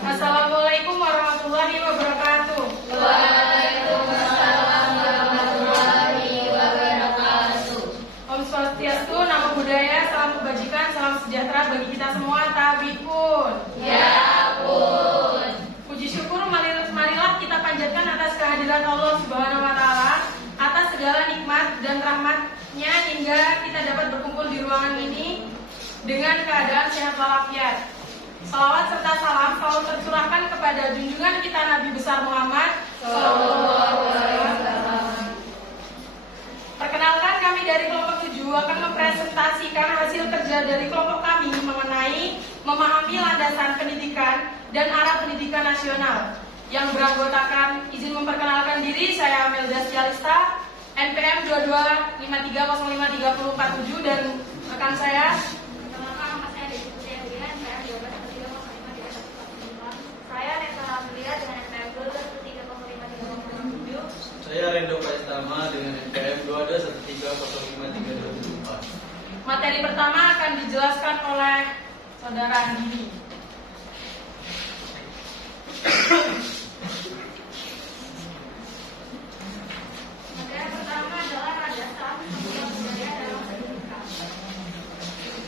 Assalamualaikum warahmatullahi wabarakatuh. Waalaikumsalam warahmatullahi wabarakatuh. Om Swastiastu, Namo Buddhaya, salam kebajikan, salam sejahtera bagi kita semua. Tabikun. Ya pun. Puji syukur marilah kita panjatkan atas kehadiran Allah Subhanahu wa taala, atas segala nikmat dan rahmat-Nya hingga kita dapat berkumpul di ruangan ini dengan keadaan sehat walafiat. Salawat serta salam selalu tercurahkan kepada junjungan kita Nabi besar Muhammad Sallallahu Alaihi Wasallam. Perkenalkan, kami dari kelompok 7 akan mempresentasikan hasil kerja dari kelompok kami mengenai memahami landasan pendidikan dan arah pendidikan nasional. Yang beranggotakan, izin memperkenalkan diri, saya Amelda Sialista, NPM 2253053047, dan rekan saya. Saya Neta Amelia dengan NPM 2213053057. Saya Rendo Paistama dengan NPM 2213053004. Materi pertama akan dijelaskan oleh Saudara Andini. Materi pertama adalah landasan sosial budaya dalam pendidikan.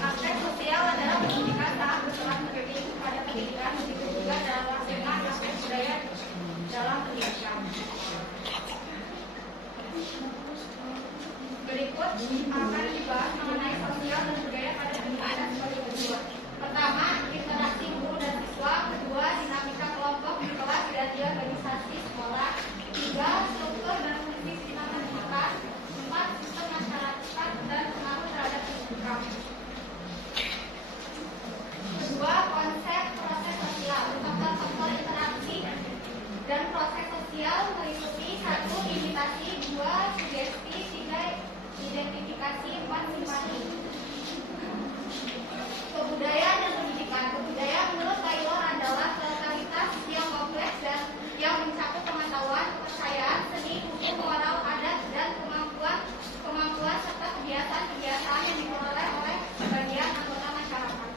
Aspek sosial adalah pendidikan sangat berperan penting pada pendidikan, begitu juga dalam pelaksanaan aspek budaya dalam pendidikan. Berikut akan dibahas mengenai sosial dan budaya pada pendidikan sebagai berikut. Pertama, interaksi guru dan siswa. Kedua, dinamika kelompok di kelas dan di organisasi sekolah. Tiga, struktur dan fungsi sistem pendidikan. Empat, sistem masyarakat dan pengaruh terhadap pendidikan. Kedua, konsep proses sosial. Faktor-faktor interaksi dan proses sosial meliputi: 1. Imitasi, 2. Sugesti, 3. Identifikasi, 4. Simpati. Kebudayaan dan pendidikan. Kebudayaan menurut Taylor adalah totalitas yang kompleks dan yang mencakup pengetahuan, kepercayaan, seni, hukum, moral, adat, dan kemampuan serta kebiasaan-kebiasaan yang diperoleh oleh sebagian anggota masyarakat.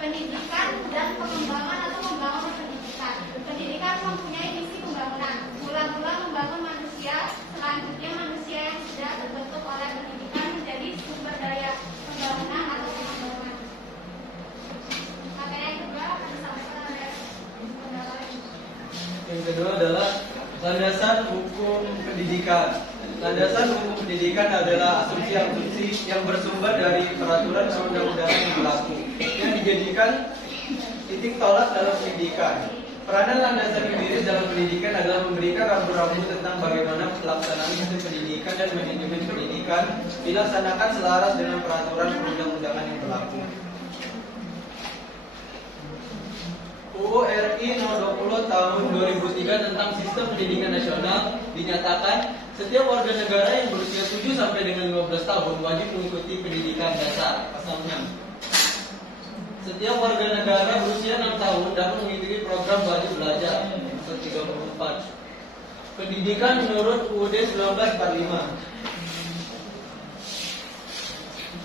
Pendidikan dan pengembangan atau membangun pendidikan. Pendidikan mempunyai misi pembangunan. Mula-mula membangun manusia, selanjutnya manusia yang sudah terbentuk oleh pendidikan menjadi sumber daya pembangunan atau pengembangan. Materi yang kedua akan disampaikan oleh Saudara. Yang kedua adalah landasan hukum pendidikan. Landasan hukum pendidikan adalah asumsi-asumsi yang bersumber dari peraturan perundang-undangan yang berlaku, yang dijadikan titik tolak dalam pendidikan. Peranan landasan empiris dalam pendidikan adalah memberikan rambu-rambu tentang bagaimana pelaksanaan sistem pendidikan dan manajemen pendidikan dilaksanakan selaras dengan peraturan perundang-undangan yang berlaku. UU RI Nomor 20 Tahun 2003 tentang Sistem Pendidikan Nasional dinyatakan setiap warga negara yang berusia 7 sampai dengan 15 tahun wajib mengikuti pendidikan dasar. Pasal 6. Setiap warga negara berusia 6 tahun dapat mengikuti program wajib belajar. Pasal 34. Pendidikan menurut UUD 1945.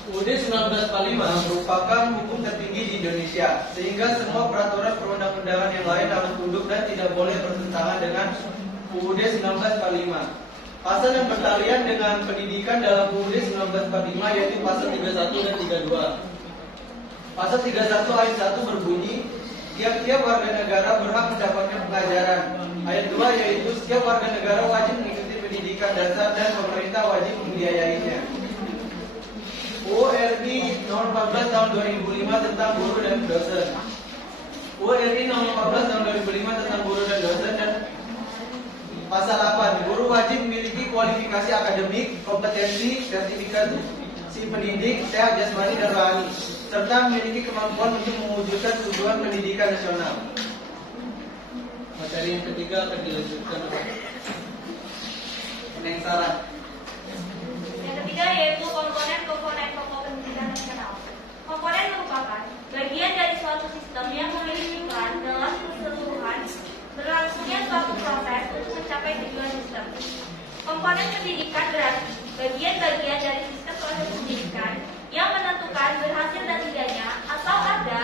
UUD 1945 merupakan hukum tertinggi di Indonesia, sehingga semua peraturan perundang-undangan yang lain harus tunduk dan tidak boleh bertentangan dengan UUD 1945. Pasal yang bertalian dengan pendidikan dalam UUD 1945 yaitu pasal 31 dan 32. Pasal 31 ayat 1 berbunyi, tiap-tiap warga negara berhak mendapatkan pengajaran. Ayat 2 yaitu setiap warga negara wajib mengikuti pendidikan dasar dan pemerintah wajib membiayainya. UU RI Nomor 14 Tahun 2005 tentang guru dan dosen. UU RI Nomor 14 Tahun 2005 tentang guru dan dosen, dan pasal 8, guru wajib memiliki kualifikasi akademik, kompetensi, sertifikasi pendidik, sehat jasmani dan rohani, serta memiliki kemampuan untuk mewujudkan tujuan pendidikan nasional. Materi yang ketiga akan dilanjutkan oleh Saran. Yang ketiga yaitu komponen-komponen pokok pendidikan nasional. Komponen merupakan bagian dari suatu sistem yang memiliki peran dalam keseluruhan berlangsungnya suatu proses untuk mencapai tujuan sistem. Komponen pendidikan berarti bagian-bagian dari sistem proses pendidikan yang menentukan berhasil dan tidaknya atau ada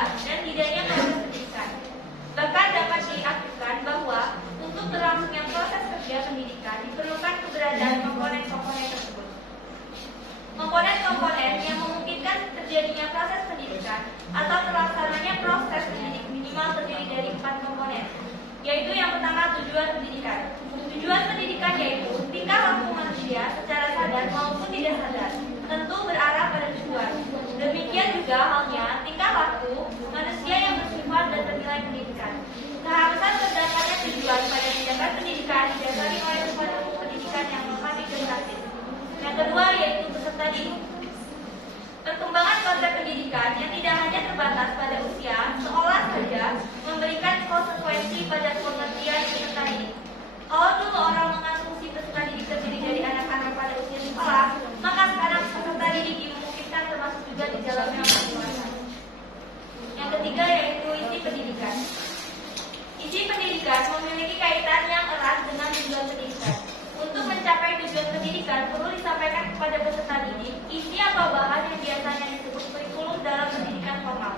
ketiga, halnya tingkah laku manusia yang bersifat dan bernilai pendidikan. Keharusan berdasarkan tujuan pada tindakan pendidikan didasari oleh suatu pendidikan yang normatif dan praktis. Yang kedua yaitu peserta didik. Perkembangan konsep pendidikan yang tidak hanya terbatas pada usia, seolah saja memberikan konsekuensi pada pengertian peserta didik. Kalau dulu orang mengasumsi peserta didik terdiri dari anak-anak pada usia sekolah, maka sekarang peserta didik dimungkinkan termasuk juga di dalamnya orang dewasa. Yang ketiga yaitu isi pendidikan. Isi pendidikan memiliki kaitan yang erat dengan tujuan pendidikan. Untuk mencapai tujuan pendidikan perlu disampaikan kepada peserta didik isi atau bahan yang biasanya disebut kurikulum dalam pendidikan formal.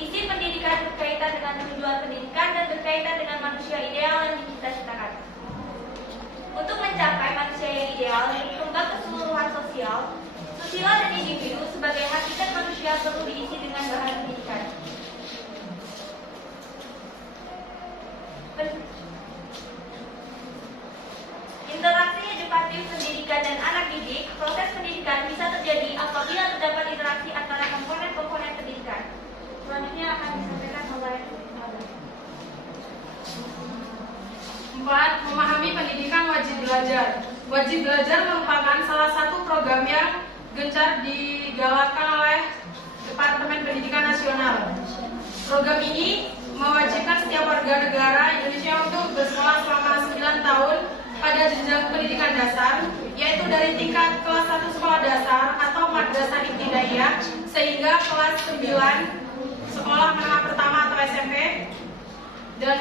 Isi pendidikan berkaitan dengan tujuan pendidikan dan berkaitan dengan manusia ideal yang dicita-citakan. Untuk mencapai manusia yang ideal dan berkembang keseluruhan sosial, susila dan individu sebagai hakikat manusia perlu diisi dengan bahan pendidikan. Interaksi edukatif pendidikan dan anak didik, proses pendidikan bisa terjadi apabila terdapat interaksi antara komponen-komponen pendidikan. Selanjutnya akan disampaikan oleh 4. Memahami pendidikan wajib belajar. Wajib belajar merupakan salah satu program yang gencar digalakkan oleh Departemen Pendidikan Nasional. Program ini mewajibkan setiap warga negara Indonesia untuk bersekolah selama 9 tahun pada jenjang pendidikan dasar, yaitu dari tingkat kelas 1 sekolah dasar atau madrasah ibtidaiyah sehingga kelas 9 sekolah menengah pertama atau SMP dan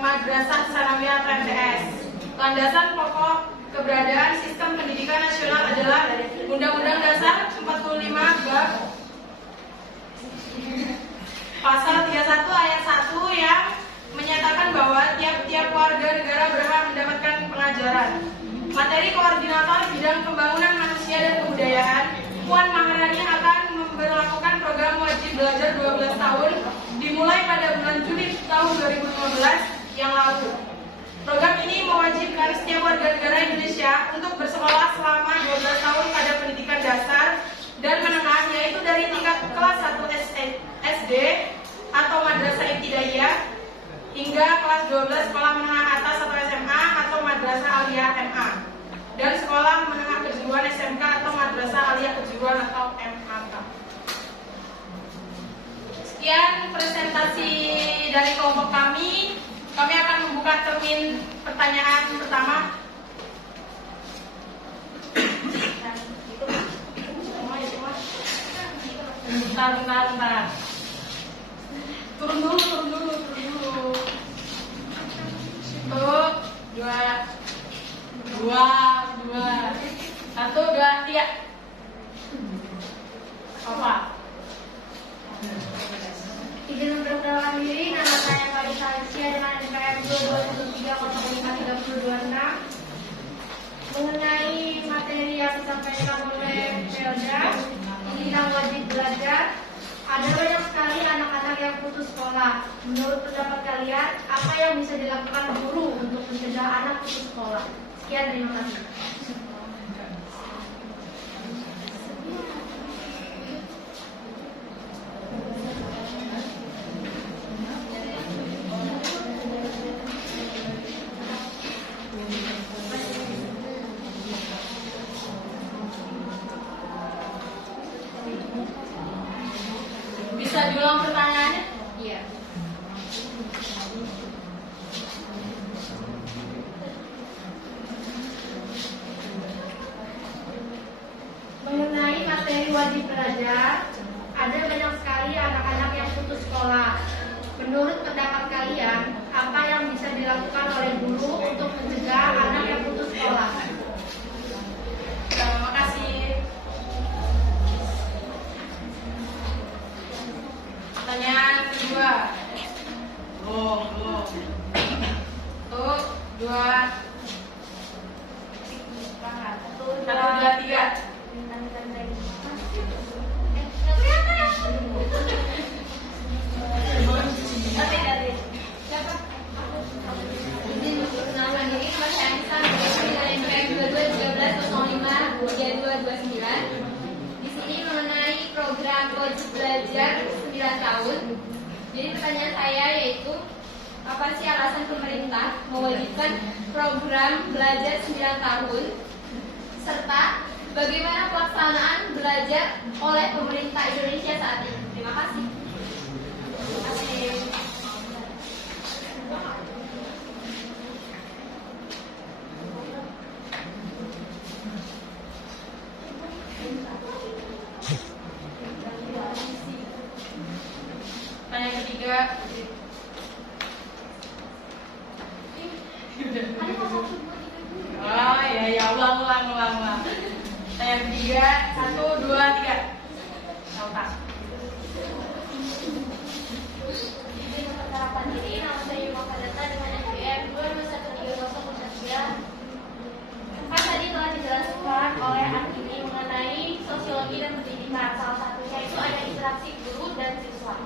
madrasah sanawiyah atau MTS. Landasan pokok keberadaan sistem pendidikan nasional adalah Undang-Undang Dasar 45 Bab Pasal 31 ayat 1 yang menyatakan bahwa tiap-tiap warga negara berhak mendapatkan pengajaran. Materi koordinator bidang pembangunan manusia dan kebudayaan, Puan Maharani akan memberlakukan program wajib belajar 12 tahun dimulai pada bulan Juni tahun 2015 yang lalu. Program ini mewajibkan setiap warga negara Indonesia untuk bersekolah selama 12 tahun pada pendidikan dasar dan menengah, yaitu dari tingkat kelas 1 SD atau madrasah ibtidaiyah hingga kelas 12 sekolah menengah atas atau SMA atau madrasah aliyah MA dan sekolah menengah kejuruan SMK atau madrasah aliyah kejuruan atau MAK. Sekian presentasi dari kelompok kami. Kami akan membuka termin pertanyaan pertama. Bentar. Turun dulu. Tuh, dua. 1, 2, 3. Apa? Izin memperkenalkan diri, nama saya Farisa Alicia dengan NPM 2213053226. Mengenai materi yang disampaikan oleh Felda tentang wajib belajar, ada banyak sekali anak-anak yang putus sekolah. Menurut pendapat kalian, apa yang bisa dilakukan guru untuk mencegah anak putus sekolah? Sekian, terima kasih. Bisa diulang pertanyaannya? Iya. Mengenai materi wajib belajar, ada banyak sekali anak-anak yang putus sekolah. Menurut pendapat kalian, apa yang bisa dilakukan oleh guru untuk mencegah anak yang putus sekolah? Terima kasih. Pertanyaan kedua. Belum. 1, 2, 3. Izin perkenalkan diri, nama saya Anissa dari NPM 2213053229. Di sini mengenai program wajib belajar Jadi pertanyaan saya yaitu, apa sih alasan pemerintah mewajibkan program belajar 9 tahun, serta bagaimana pelaksanaan belajar oleh pemerintah Indonesia saat ini? Terima kasih. Terima kasih. Pertanyaan ketiga. Oh ya, ulang. Pertanyaan ketiga, 1, 2, 3. Sauta. Izin memperkenalkan diri, nama saya Yuma Fadata dengan NPM 2213003. Kan tadi telah dijelaskan oleh Akini mengenai sosiologi dan pendidikan. Salah satunya itu ada interaksi guru dan siswa.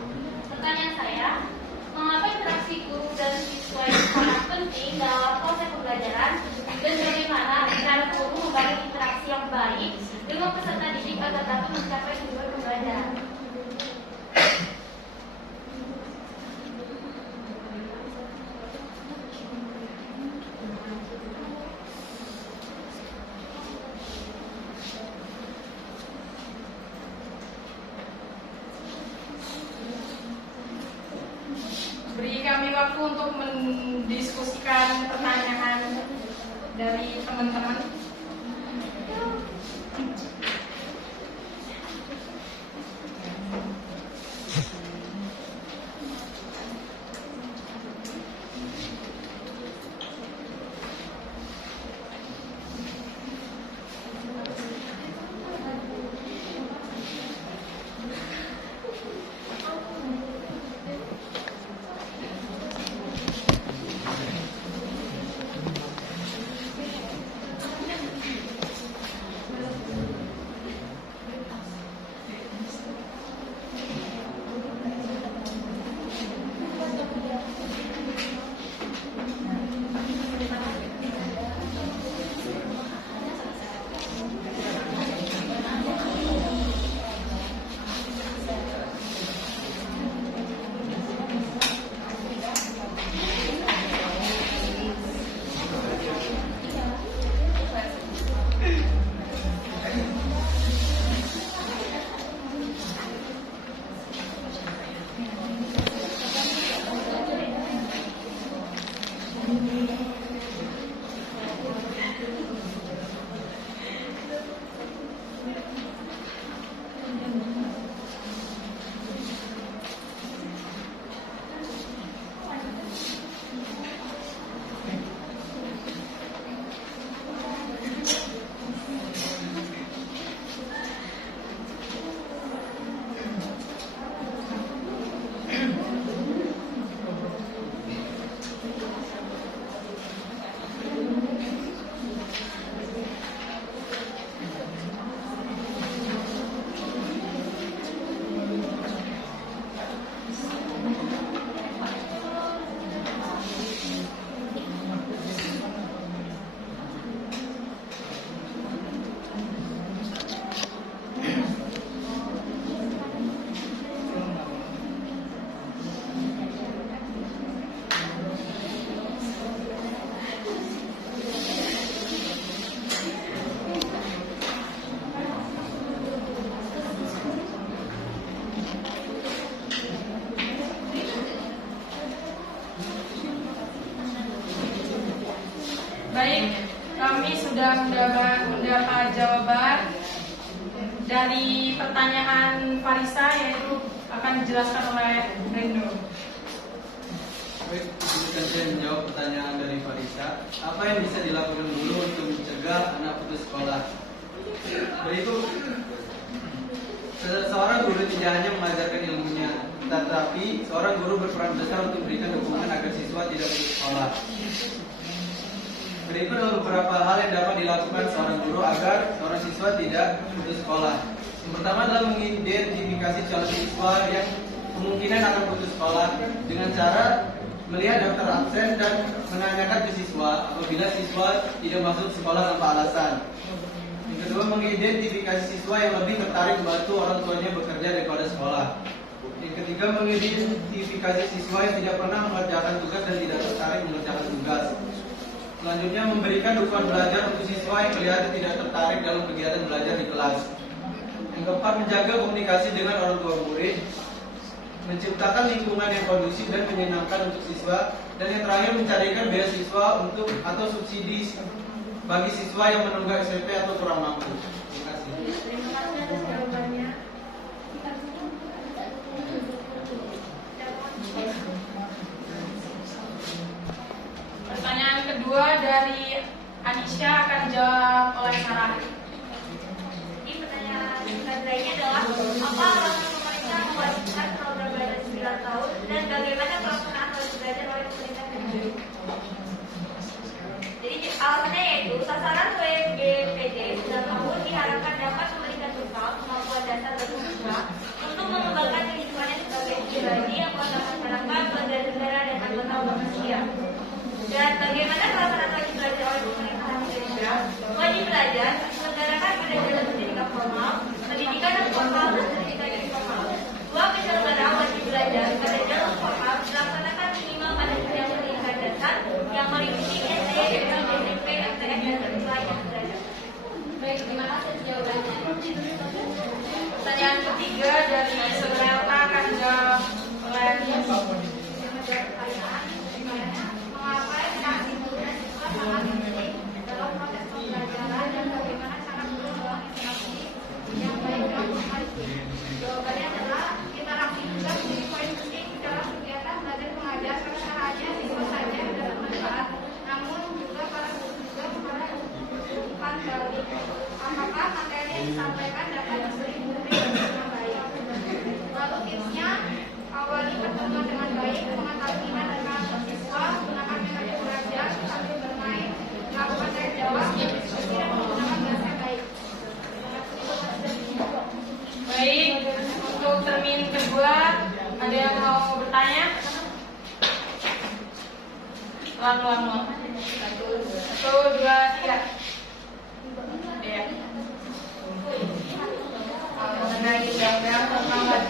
Pertanyaan saya, mengapa interaksi guru dan siswa itu sangat penting dalam proses pembelajaran, dan bagaimana cara guru membangun interaksi yang baik dengan peserta didik agar dapat mencapai tujuan pembelajaran? Beri kami waktu untuk mendiskusikan pertanyaan dari teman-teman. Baik, kami sudah mendapat jawaban dari pertanyaan Farisa, yaitu akan dijelaskan oleh Rendo. Baik, izinkan saya menjawab pertanyaan dari Farisa. Apa yang bisa dilakukan dulu untuk mencegah anak putus sekolah? Berikut, seorang guru tidak hanya mengajarkan ilmunya, tetapi seorang guru berperan besar untuk memberikan dukungan agar siswa tidak putus sekolah. Berikut beberapa hal yang dapat dilakukan seorang guru agar seorang siswa tidak putus sekolah. Yang pertama adalah mengidentifikasi calon siswa yang kemungkinan akan putus sekolah dengan cara melihat daftar absen dan menanyakan ke siswa apabila siswa tidak masuk sekolah tanpa alasan. Yang kedua, mengidentifikasi siswa yang lebih tertarik membantu orang tuanya bekerja daripada sekolah. Yang Yang ketiga, mengidentifikasi siswa yang tidak pernah mengerjakan tugas dan tidak tertarik mengerjakan tugas. Selanjutnya, memberikan dukungan belajar untuk siswa yang kelihatan tidak tertarik dalam kegiatan belajar di kelas. Yang keempat, menjaga komunikasi dengan orang tua murid, menciptakan lingkungan yang kondusif dan menyenangkan untuk siswa. Dan yang terakhir, mencarikan beasiswa untuk atau subsidi bagi siswa yang menunggak SMP atau kurang mampu. Terima kasih. Terima kasih atas jawabannya. Pertanyaan kedua dari Anisha akan dijawab oleh Sarah. Jadi pertanyaan lainnya adalah apa alasan pemerintah mewajibkan program belajar 9 tahun dan bagaimana pelaksanaan wajib belajar oleh pemerintah Kemdikbud? Jadi alasannya yaitu sasaran WGPD 9 tahun diharapkan dapat memberikan bekal kemampuan dasar bagi siswa untuk mengembangkan kehidupannya sebagai pribadi, anggota masyarakat, warga negara dan anggota manusia. Dan bagaimana pelaksanaan wajib belajar oleh pemerintah Indonesia? Wajib belajar diselenggarakan pada jalur pendidikan formal, pendidikan non formal, dan pendidikan informal. Dua penyelenggaraan wajib belajar pada jalur formal dilaksanakan minimal pada jenjang pendidikan dasar yang meliputi SD, SMP, MTS, dan sekolah yang belajar. Baik, terima kasih jawabannya. Pertanyaan ketiga dari Saudara akan dijawab oleh Mengapa interaksi guru dan siswa sangat penting dalam proses pembelajaran dan bagaimana cara guru dalam interaksi yang baik dalam komunikasi? Jawabannya adalah interaksi juga menjadi poin penting dalam kegiatan belajar mengajar karena tak hanya siswa saja yang dapat manfaat, namun juga para guru juga membutuhkan balik. Apakah materi yang disampaikan dapat distribusi dengan baik? Lalu tipsnya, awali pertemuan dengan baik, mengetahui minat dan karakter siswa, gunakan metode belajar sambil bermain, melakukan tanya jawab, diskusi dan menggunakan bahasa yang baik. Baik, untuk termin kedua ada yang mau bertanya? Ulang. 1, 2, 3. Ya. Mengenai undang-undang tentang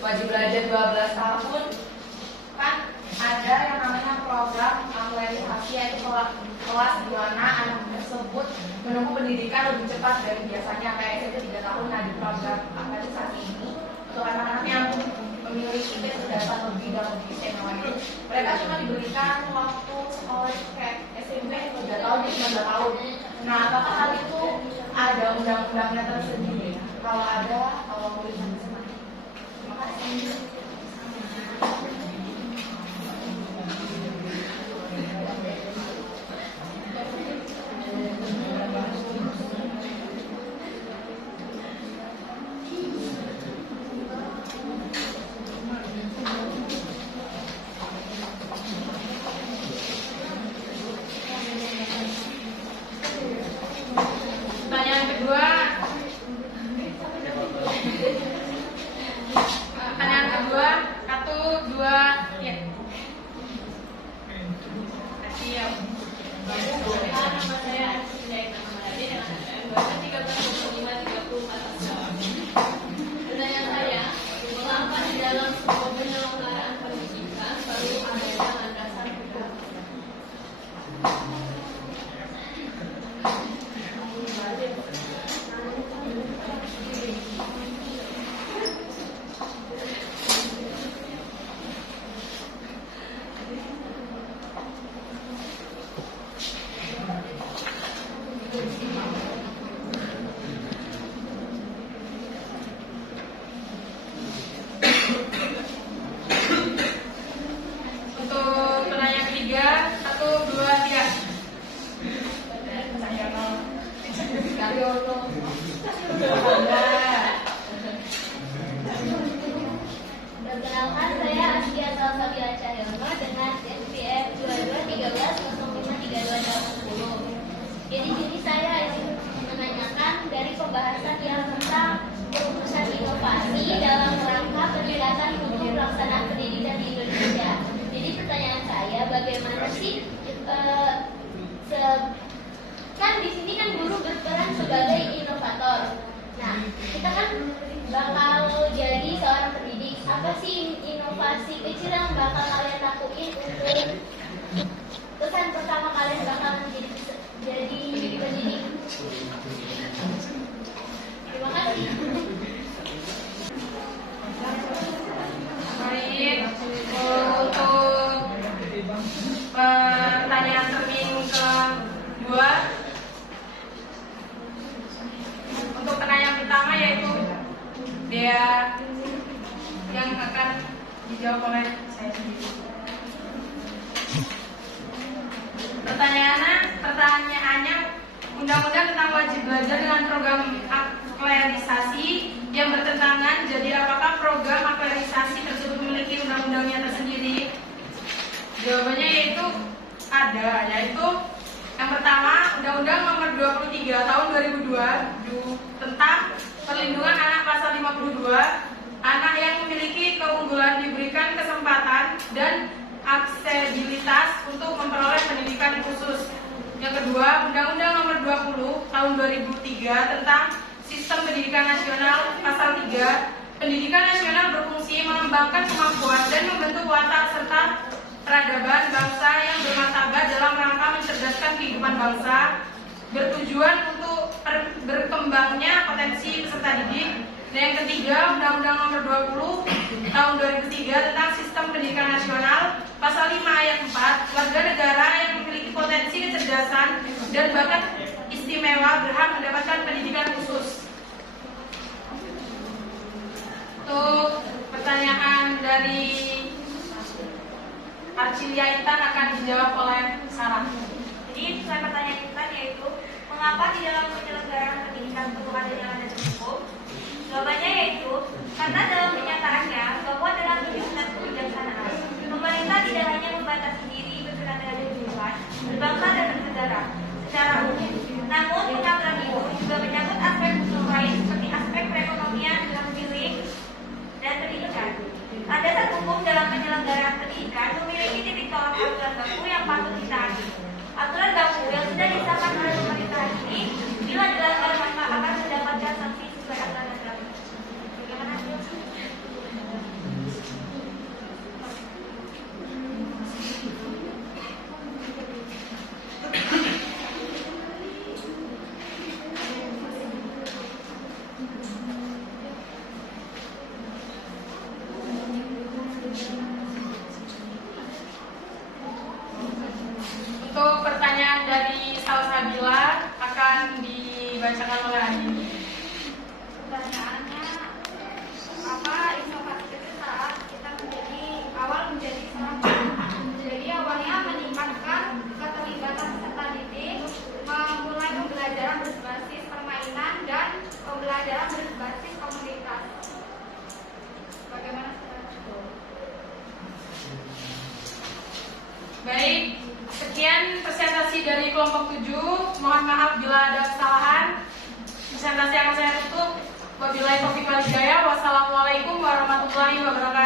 wajib belajar 12 tahun, kan ada yang namanya program aktualisasi, yaitu kelas di mana anak tersebut menempuh pendidikan lebih cepat dari biasanya, kayak SMP 3 tahun. Nah, di program aktualisasi ini untuk anak-anak yang memiliki kecerdasan lebih dan lebih istimewa itu, mereka cuma diberikan waktu sekolah kayak SMP 3 tahun di 9 tahun. Nah, apakah hal itu ada undang-undangnya tersendiri? Kalau ada, kalau boleh dijelaskan. Terima kasih. Pertanyaan kedua. Pertanyaan kedua, 1, 2, ya. Siap. Nama saya Asyik Namaladi dengan SN 132534. Pertanyaan saya, mengapa di dalam sebuah penyelenggaraan pendidikan selalu ada landasan hukum? Untuk pertanyaan ketiga, 1, 2, 3. Perkenalkan, saya Askia Salsabila Cahyono dengan NPM 2213033210. Jadi sini saya ingin menanyakan dari pembahasan yang tentang keputusan inovasi dalam rangka peningkatan mutu pelaksanaan pendidikan di Indonesia. Jadi pertanyaan saya, bagaimana sih kan di sini kan guru berperan sebagai inovator. Nah, kita kan bakal motivasi kecil yang bakal kalian lakuin untuk pesan pertama kalian bakal jadi pendidik. Terima kasih. Baik, untuk pertanyaan termin kedua, untuk pertanyaan pertama yaitu dia yang akan dijawab oleh saya sendiri. Pertanyaannya, undang-undang tentang wajib belajar dengan program aktualisasi yang bertentangan. Jadi apakah program aktualisasi tersebut memiliki undang-undangnya tersendiri? Jawabannya yaitu ada, yaitu yang pertama Undang-Undang Nomor 23 Tahun 2002 tentang Perlindungan Anak pasal 52, anak yang memiliki keunggulan diberikan kesempatan dan aksesibilitas untuk memperoleh pendidikan khusus. Yang kedua, Undang-Undang Nomor 20 Tahun 2003 tentang Sistem Pendidikan Nasional pasal 3, pendidikan nasional berfungsi mengembangkan kemampuan dan membentuk watak serta peradaban bangsa yang bermartabat dalam rangka mencerdaskan kehidupan bangsa, bertujuan untuk berkembangnya potensi peserta didik. Dan yang ketiga, Undang-Undang Nomor 20 Tahun 2003 tentang Sistem Pendidikan Nasional pasal 5 ayat 4, warga negara yang memiliki potensi kecerdasan dan bakat istimewa berhak mendapatkan pendidikan khusus. Untuk pertanyaan dari Arcilia Intan akan dijawab oleh Sarah. Jadi sesuai pertanyaan Intan yaitu mengapa di dalam penyelenggaraan pendidikan perlu adanya alat hukum? Jawabannya yaitu karena dalam kenyataannya bahwa dalam penyusunan kebijaksanaan pemerintah tidak hanya membatasi diri berkenaan dengan kehidupan berbangsa dan bernegara secara umum, namun pengaturan itu juga menyangkut aspek khusus lain seperti aspek perekonomian dalam memilih dan pendidikan. Landasan hukum dalam penyelenggaraan pendidikan memiliki titik tolak aturan baku yang patut ditaati. Aturan baku yang sudah disahkan oleh pemerintah ini bila dilanggar maka akan mendapatkan sanksi sesuai aturan yang berlaku. Bagaimana? Untuk pertanyaan dari Salsabila akan dibacakan oleh Adi. Pertanyaannya, apa inovasi itu saat kita menjadi seorang guru? Jadi awalnya meningkatkan keterlibatan peserta didik, memulai pembelajaran berbasis permainan dan pembelajaran berbasis komunitas. Bagaimana? Baik, sekian presentasi dari kelompok 7. Mohon maaf bila ada kesalahan. Presentasi akan saya tutup. Wabillahi taufiq wal hidayah. Wassalamualaikum warahmatullahi wabarakatuh.